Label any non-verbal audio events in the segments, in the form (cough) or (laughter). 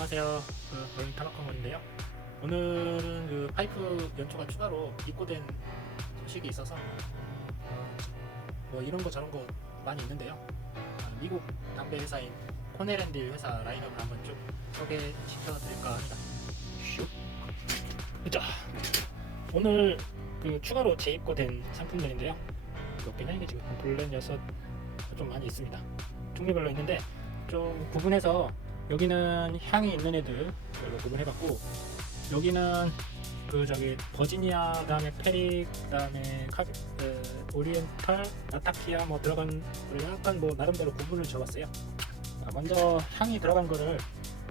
안녕하세요. 그 로잉 타마컴인데요. 오늘은 그 파이프 연초가 추가로 입고된 소식이 있어서 어, 뭐 이런 거 저런 거 많이 있는데요. 아, 미국 담배 회사인 코네랜딜 회사 라인업을 한번 쭉 소개시켜 드릴까 합니다. 슉. 자, 오늘 그 추가로 재입고된 상품들인데요. 몇 개냐 이게 지금 블렌 6, 좀 많이 있습니다. 종류별로 있는데 좀 구분해서 여기는 향이 있는 애들 별로 구분해봤고 여기는 그 저기 버지니아 그다음에 페릭 그다음에 카 에, 오리엔탈 나타키아 뭐 들어간 거를 약간 뭐 나름대로 구분을 줘봤어요. 아, 먼저 향이 들어간 거를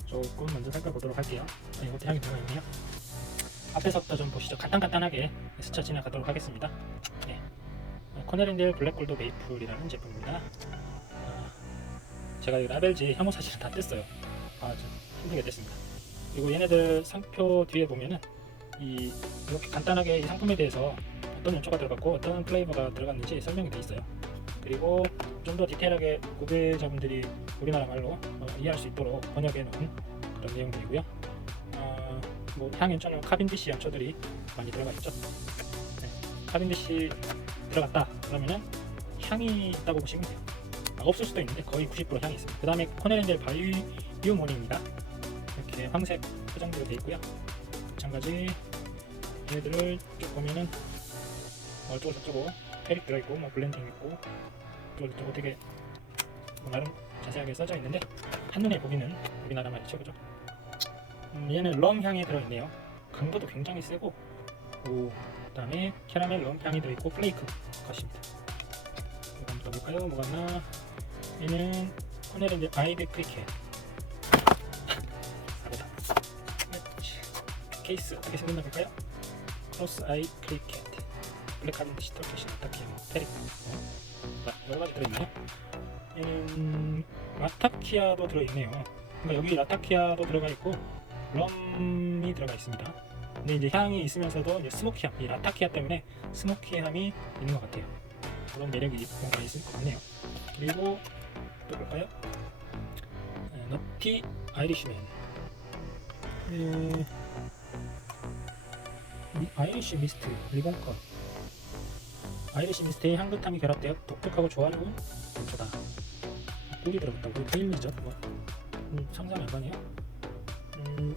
조금 먼저 살펴보도록 할게요. 아, 이것도 향이 들어가 있네요. 앞에서부터 좀 보시죠. 간단간단하게 스쳐 지나가도록 하겠습니다. 네. 코네린델 블랙골드 메이플이라는 제품입니다. 아, 제가 이 라벨지 혐오 사실은 다 뗐어요. 아, 좀 힘들게 됐습니다. 그리고 얘네들 상표 뒤에 보면은 이 이렇게 간단하게 이 상품에 대해서 어떤 연초가 들어갔고 어떤 플레이버가 들어갔는지 설명이 돼 있어요. 그리고 좀 더 디테일하게 구매자분들이 우리나라 말로 어, 이해할 수 있도록 번역해 놓은 그런 내용들이고요. 어, 뭐 향연초는 카빈디시 연초들이 많이 들어가 있죠. 네, 카빈디시 들어갔다 그러면은 향이 있다고 보시면 돼요. 아, 없을 수도 있는데 거의 90% 향이 있습니다. 그 다음에 코네렌델 바이 오몬입니다. 이렇게 황색 포장되어 되어 있고요. 마찬가지 얘들을 쭉 보면은 어, 어쩌고 저쩌고 페릭 들어있고 뭐 블렌딩 있고 어쩌고 저쩌고 되게 뭐 나름 자세하게 써져 있는데 한눈에 보기는 우리나라 말이 최고죠. 음, 얘는 럼 향이 들어있네요. 강도도 굉장히 세고 그 다음에 캐러멜 럼 향이 들어있고 플레이크 것입니다. 이거 한번 더 볼까요? 뭐가 있나? 얘는 코네렌드 아이비 크리켓 케이스 어떻게 생겼나 볼까요? 크로스 아이 크리켓 블랙하드 디지털 캐시 아타키아 뭐 페릭 어? 여러 가지 들어있네요. 얘는 라타키아도 들어있네요. 그러니까 여기 라타키아도 들어가 있고 럼이 들어가 있습니다. 근데 이제 향이 있으면서도 이제 스모키함, 이 라타키아 때문에 스모키함이 있는 것 같아요. 그런 매력이 뭔가 있을 것 같네요. 그리고 또 볼까요? 네, 너티 아이리시맨. 에, 미- 아이리시 미스트 리본컷. 아이리시 미스트의 향긋함이 결합되어 독특하고 조화로운 연초다. 꿀이 들어갔다고 테일리죠 그거. 음, 상상이 안 가네요. 음,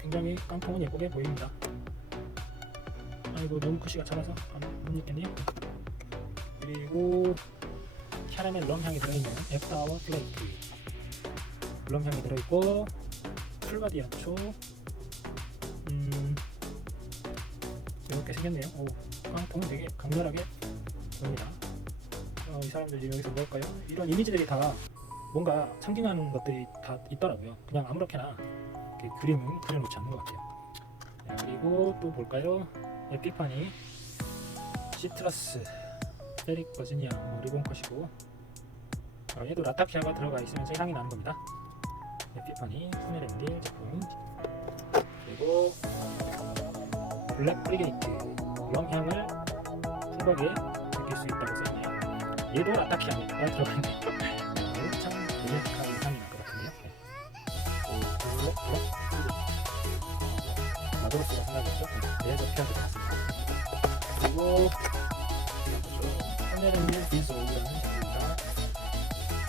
굉장히 깡통은 예쁘게 보입니다. 아이고 너무 글씨가 작아서 안- 못 읽겠네요. 그리고 캐러멜 럼 향이 들어있는 에프타워 플레이크 럼 향이 들어있고 풀바디 양초 이렇게 생겼네요. 오 깡통은 되게 강렬하게 보입니다. 어, 이 사람들 지금 여기서 뭘까요? 이런 이미지들이 다 뭔가 상징하는 것들이 다 있더라고요. 그냥 아무렇게나 그림은 그려놓지 않는 것 같아요. 네, 그리고 또 볼까요? 에피파니 시트러스 페릭 버지니아 뭐 리본컷이고. 어, 얘도 라타키아가 들어가 있으면서 향이 나는 겁니다. 에피파니 스메렌딜 제품. 그리고 블랙 프리게이트 럼 향을 풍부하게 느낄 수 있다고 써있네요. 얘도 라타키아가 들어가 있네요. 이거 참 로맨틱한 향이 날것 같은데요. 네. 블랙 블랙 프리게이트 마도로스가 생각했죠? 네, 레저피아도 들어갔습니다. 그리고 하늘은 비소라는 제품입니다.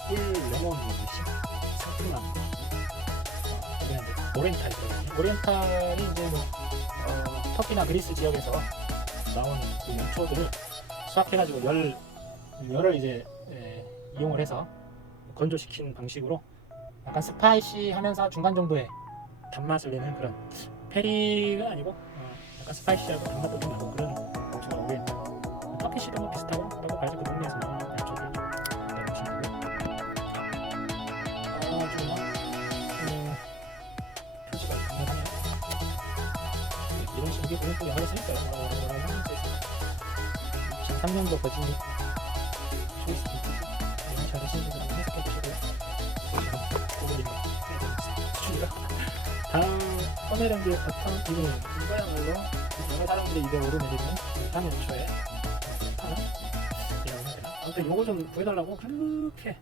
꿀 레몬 음식 상큼한 어, 브랜드 오렌탈 들어있네요. 오렌탈이 이제 뭐 어, 터키나 그리스 지역에서 나온 그 연초들을 수확해가지고 열 열을 이제 에, 이용을 해서 건조시킨 방식으로 약간 스파이시 하면서 중간 정도의 단맛을 내는 그런 페리가 아니고 어, 약간 스파이시하고 단맛도 좀 나고 그런 오렌탈. 터키시도 뭐 비슷하고 라고 봐야지 그 동네 영어를 쓰니까요. 23년도 버진 초이스 이런 잘 하시는 분들 한번 해석해 보시고요. 오늘이면 해드리겠습니다. 다음 커네랜드의 바텀 이거는 이거야말로 여러 사람들이 입에 오르내리는 향연초의 하나? 이라고 해야 되나? 아무튼 요거 좀 구해달라고 그렇게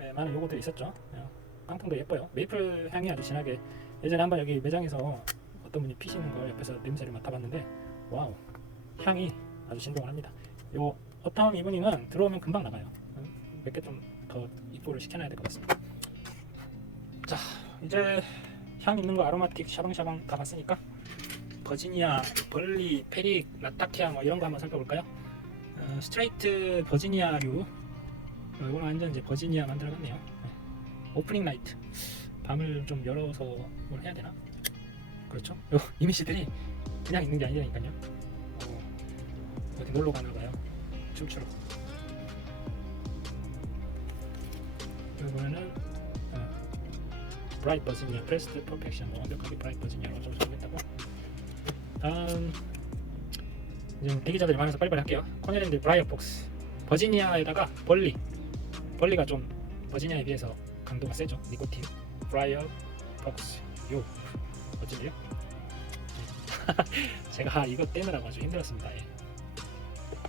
예, 많은 요거들이 있었죠. 예, 깡통도 예뻐요. 메이플 향이 아주 진하게 예전에 한번 여기 매장에서 어떤 분이 피시는 걸 옆에서 냄새를 맡아봤는데 와우 향이 아주 진동을 합니다. 요 어텀 이브닝은 들어오면 금방 나가요. 몇 개 좀 더 입고를 시켜놔야 될 것 같습니다. 자 이제 향 있는 거 아로마틱 샤방샤방 다 봤으니까 버지니아, 벌리, 페릭, 라타키아 뭐 이런 거 한번 살펴볼까요? 어, 스트레이트 버지니아류 어, 이거는 완전 이제 버지니아만 들어갔네요. 네. 오프닝 라이트 밤을 좀 열어서 뭘 해야 되나? 그렇죠? 요 이미지들이 그냥 있는 게 아니라니까요. 어, 어디 놀러 가나 봐요. 춤추러. 이거는 어, 브라이트 버지니아 프레스트 퍼펙션 뭐 완벽하게 브라이트 버지니아로 좀 정했다고. 다음 지금 대기자들이 많아서 빨리빨리 할게요. 코넬랜드 브라이어 폭스 버지니아에다가 벌리 벌리가 좀 버지니아에 비해서 강도가 세죠. 니코틴 브라이어 폭스 요 어쩐데요? (laughs) 제가 이거 떼느라고 아주 힘들었습니다. 예.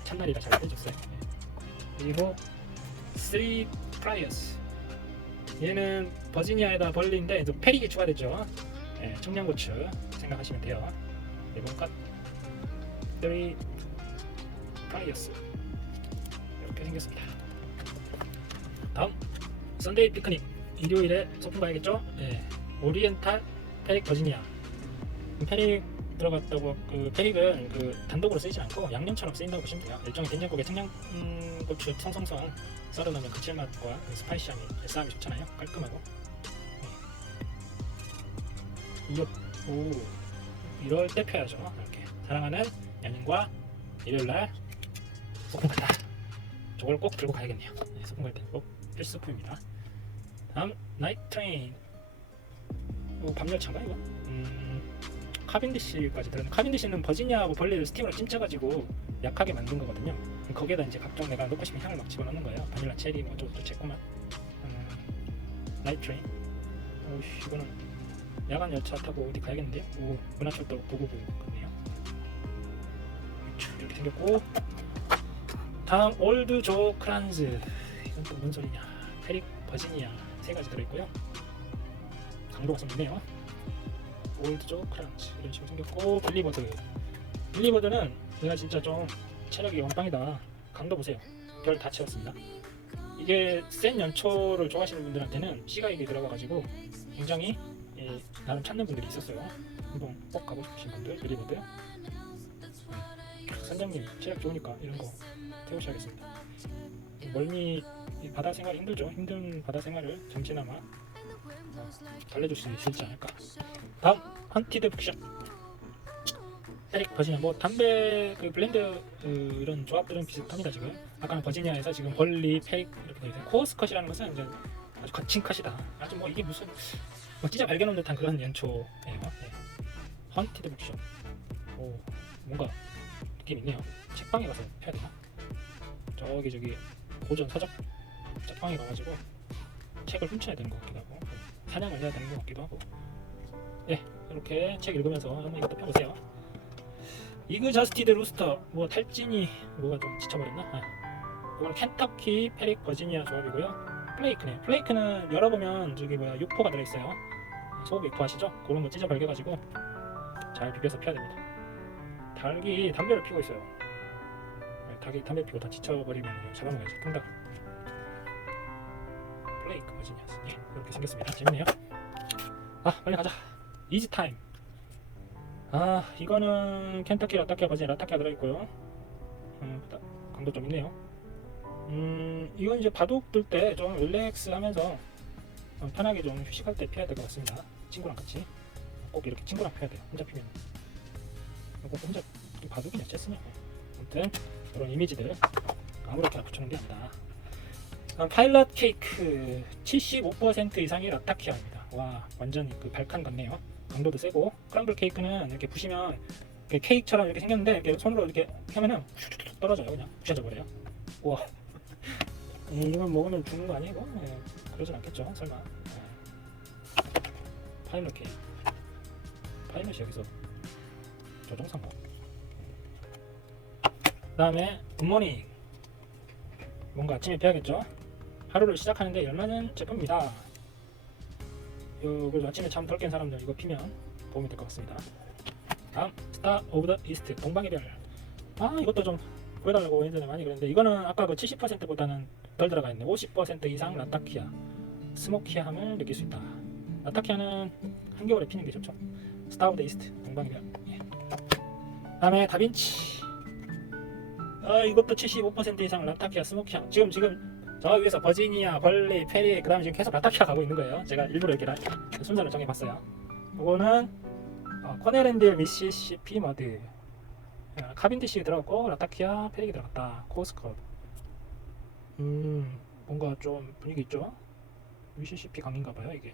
첫날이라 잘 떼줬어요. 그리고 쓰리 프라이어스 얘는 버지니아에다 벌리인데 또 페릭이 추가됐죠. 예, 청양고추 생각하시면 돼요. 이번 것 쓰리 프라이어스 이렇게 생겼습니다. 다음 썬데이 피크닉 일요일에 소풍 가야겠죠? 예, 오리엔탈 페릭 버지니아 페릭 들어갔다고 그 페릭은 그 단독으로 쓰이지 않고 양념처럼 쓰인다고 보시면 돼요. 일종의 된장국에 청양고추 성성성 썰어 넣으면 그그 스파이시함이 싸움이 좋잖아요. 깔끔하고. 네. 이거 오 이럴 때 펴야죠. 이렇게 사랑하는 연인과 일요일날 소풍 간다. 저걸 꼭 들고 가야겠네요. 네, 소풍 갈때꼭 필수품입니다. 다음 나이트 트레인. 뭐 밤열차인가 이거? 음, 카빈디시까지 들었는데 카빈디시는 버지니아하고 벌레를 스팀으로 찜쪄가지고 약하게 만든 거거든요. 거기에다 이제 각종 내가 넣고 싶은 향을 막 집어넣는 거예요. 바닐라 체리 뭐 어쩌고 저쩌고 제꼬만 음, 나이트 트레인. 오씨 이거는 야간 열차 타고 어디 가야겠는데요? 오 문화철도 보고 보고 같네요. 이렇게 생겼고 다음 올드 조 크란즈 이건 또 뭔 소리냐? 페릭 버지니아 세 가지 들어있고요. 강도가 좀 있네요. 올드조 크란즈 이런 식으로 생겼고 빌리버드 빌리버드는 내가 진짜 좀 체력이 원빵이다. 강도 보세요. 별 다 채웠습니다. 이게 센 연초를 좋아하시는 분들한테는 C가 이게 들어가가지고 굉장히 예, 나름 찾는 분들이 있었어요. 한번 꼭 가고 싶으신 분들 빌리버드 음, 선장님 체력 좋으니까 이런 거 태우셔야겠습니다. 멀미 이 바다 생활 힘들죠. 힘든 바다 생활을 잠시나마 어, 달래줄 수 있지 않을까. 다음 헌티드 북샷. 에릭 버지니아 뭐 담배 그 블렌드 그 이런 조합들은 비슷합니다 지금. 아까는 버지니아에서 지금 벌리, 페릭 이렇게 되어 있어요. 코어스 컷이라는 것은 이제 아주 거친 컷이다. 아주 뭐 이게 무슨 뭐 진짜 발견한 듯한 그런 연초예요. 네. 헌티드 북샷. 오 뭔가 느낌 있네요. 책방에 가서 해야 되나? 저기 저기 고전 서적 책방에 가가지고 책을 훔쳐야 되는 것 같기도 하고 사냥을 해야 되는 것 같기도 하고. 예 이렇게 책 읽으면서 한번 이것도 펴보세요. 이그 저스티드 루스터. 뭐 탈진이 뭐가 좀 지쳐버렸나? 아. 이거는 켄터키 페릭 버지니아 조합이고요. 플레이크네. 플레이크는 열어보면 저기 뭐야 육포가 들어있어요. 소금 육포 아시죠? 그런 거 찢어 발겨가지고 잘 비벼서 펴야 됩니다. 닭이 담배를 피고 있어요. 네, 닭이 담배 피고 다 지쳐버리면 잡아먹어야지. 통닭 플레이크 버지니아스. 예, 이렇게 생겼습니다. 재밌네요. 아 빨리 가자. 이지 타임 아 이거는 켄터키 라타키아 버진 라타키아 들어있고요. 음, 다- 강도 좀 있네요. 음 이건 이제 바둑 둘때좀 릴렉스 하면서 좀 편하게 좀 휴식할 때 피해야 될 것 같습니다. 친구랑 같이. 꼭 이렇게 친구랑 피해야 돼요. 혼자 피면. 이거 혼자 좀 바둑이냐 체스냐. 아무튼 이런 이미지들 아무렇게나 붙여놓은 게 아니다 다음 파일럿 케이크 75% 이상이 라타키아입니다. 와 완전 그 발칸 같네요. 강도도 세고 크럼블 케이크는 이렇게 부시면 이렇게 케이크처럼 이렇게 생겼는데 이렇게 손으로 이렇게 하면은 슉슉슉 떨어져요 그냥 부셔져 버려요. 와 음, (laughs) 이걸 먹으면 죽는 거 아니고? 네, 그러진 않겠죠 설마. 네. 파일럿 케이크 파일럿이 여기서 조종상고. 그다음에 굿모닝 뭔가 아침에 피하겠죠. 하루를 시작하는데 열맞는 제품입니다. 어, 그래서 아침에 잠 덜 깬 사람들 이거 피면 도움이 될 것 같습니다. 다음 스타 오브 더 이스트 동방의 별. 아 이것도 좀 구해달라고 예전에 많이 그랬는데 이거는 아까 그 70%보다는 덜 들어가 있네. 50% 이상 라타키아 스모키함을 느낄 수 있다. 라타키아는 한겨울에 피는 게 좋죠. 스타 오브 더 이스트 동방의 별. 예. 다음에 다빈치. 아 이것도 75% 이상 라타키아 스모키함. 지금 지금 저 위에서 버지니아, 벌리, 페리 그 다음에 지금 계속 라타키아 가고 있는 거예요. 제가 일부러 이렇게 라- 순서를 정해봤어요. 이거는 어, 코네랜드 미시시피 머드. 어, 카빈디시 들어갔고 라타키아 페릭이 들어갔다. 코스컵. 음 뭔가 좀 분위기 있죠? 미시시피 강인가 봐요 이게.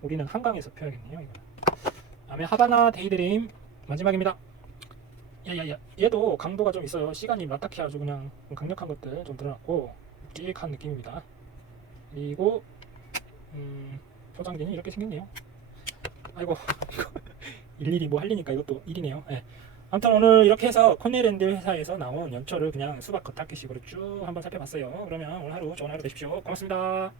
우리는 한강에서 펴야겠네요 이거 다음에 하바나 데이드림 마지막입니다 야야야 얘도 강도가 좀 있어요 시간이 라타키아 아주 그냥 좀 강력한 것들 좀 들어갔고 묵직한 느낌입니다 그리고 음 포장지는 이렇게 생겼네요 아이고 (laughs) 일일이 뭐 할리니까 이것도 일이네요. 예. 아무튼 오늘 이렇게 해서 코넬랜드 회사에서 나온 연초를 그냥 수박 겉핥기식으로 쭉 한번 살펴봤어요. 그러면 오늘 하루 좋은 하루 되십시오. 고맙습니다.